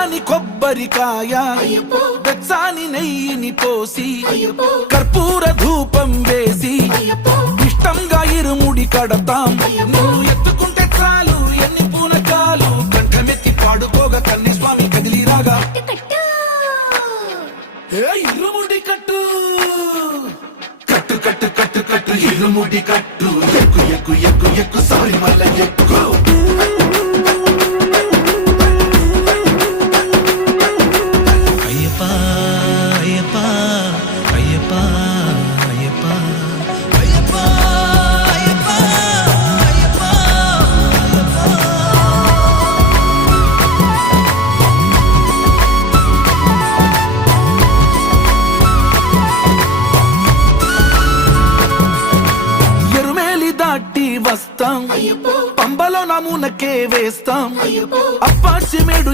పచ్చాని కొబ్బరికాయ వెచ్చాని నెయ్యిని పోసి కర్పూర ధూపం వేసి ఇష్టంగా ఇరుముడి కడతాం. నువ్వు ఎత్తుకుంటే చాలు ఎన్ని పూనకాలు కంఠమెత్తి పాడుకోగా కన్యస్వామి కదిలిరాగా ఇరుముడి కట్టు కట్టు కట్టు కట్టు కట్టు ఇరుముడి కట్టు ఎక్కు ఎక్కు ఎక్కు ఎక్కు సారి మల్ల ఎక్కు. వస్తాం పంబలో నమూనకే వేస్తాం అప్పాచి మేడు